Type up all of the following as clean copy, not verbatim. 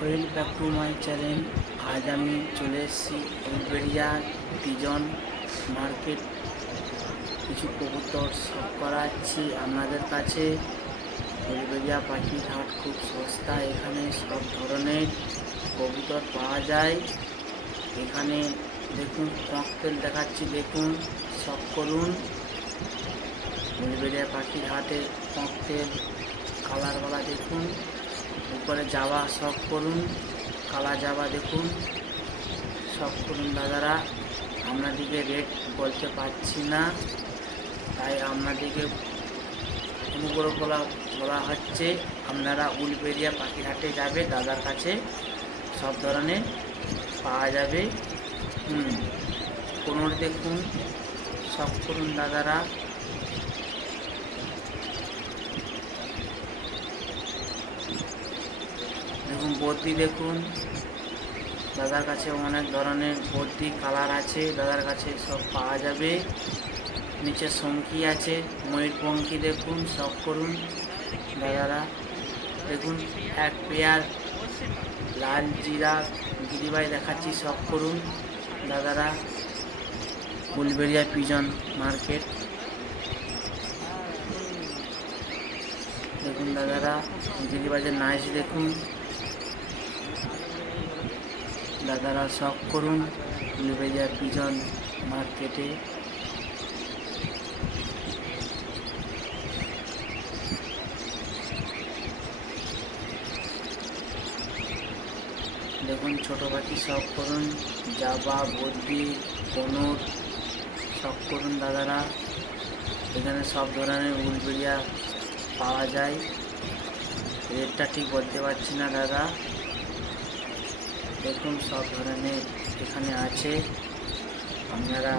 Well back to my channel. আজ আমি চলে এসেছি উলবেড়িয়া পিজন মার্কেট। কিছু কবুতর শখ করাচ্ছি আপনাদের কাছে। উলবেড়িয়া পাখির হাট খুব সস্তা, এখানে সব ধরনের কবুতর পাওয়া যায়। এখানে দেখুন ককটেল দেখাচ্ছি, দেখুন শখ করুন। উলবেড়িয়া পাখির হাটে ককটেল কালারওয়ালা দেখুন, উপরে যাওয়া শখ করুন, কালা যাওয়া দেখুন, শখ করুন দাদারা। আপনাদেরকে রেট বলতে পারছি না, তাই আপনাদেরকে অনুগ্রহ বলা হচ্ছে আপনারা উলবেড়িয়া পাখির হাটে যাবে, দাদার কাছে সব ধরনের পাওয়া যাবে। কোনোর দেখুন, শখ করুন দাদারা। দেখুন বদ্রি দেখুন, দাদার কাছে অনেক ধরনের বদ্রি কালার আছে, দাদার কাছে সব পাওয়া যাবে। নিচে শঙ্কি আছে, ময়ূরপঙ্খী দেখুন, শখ করুন দাদারা। দেখুন এক পেয়ার লাল জিরা গিরিবাই দেখাচ্ছি, শখ করুন দাদারা। উলবেড়িয়া পিজন মার্কেট দেখুন দাদারা, গিরিবাজের নাইস দেখুন দাদারা, শখ করুন উলবেড়িয়া পিজন মার্কেটে। দেখুন ছোটো পাখি শখ করুন, জাবা বদ্রি কনুর শখ করুন দাদারা। এখানে সব ধরনের উলবেড়িয়া পাওয়া যায়, রেটটা ঠিক বলতে পারছি না দাদা। দেখুন সব ধরনের এখানে আছে, আপনারা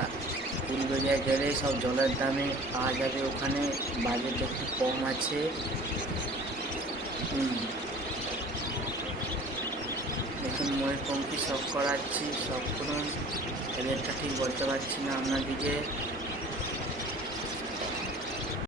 উলবেড়িয়া গেলে সব জলের দামে পাওয়া যাবে, ওখানে বাজেট একটু কম আছে। দেখুন ময়ূরপঙ্খী শখ করাচ্ছি, শখ করুন, রেটটা ঠিক বলতে পারছি না আপনাদিকে।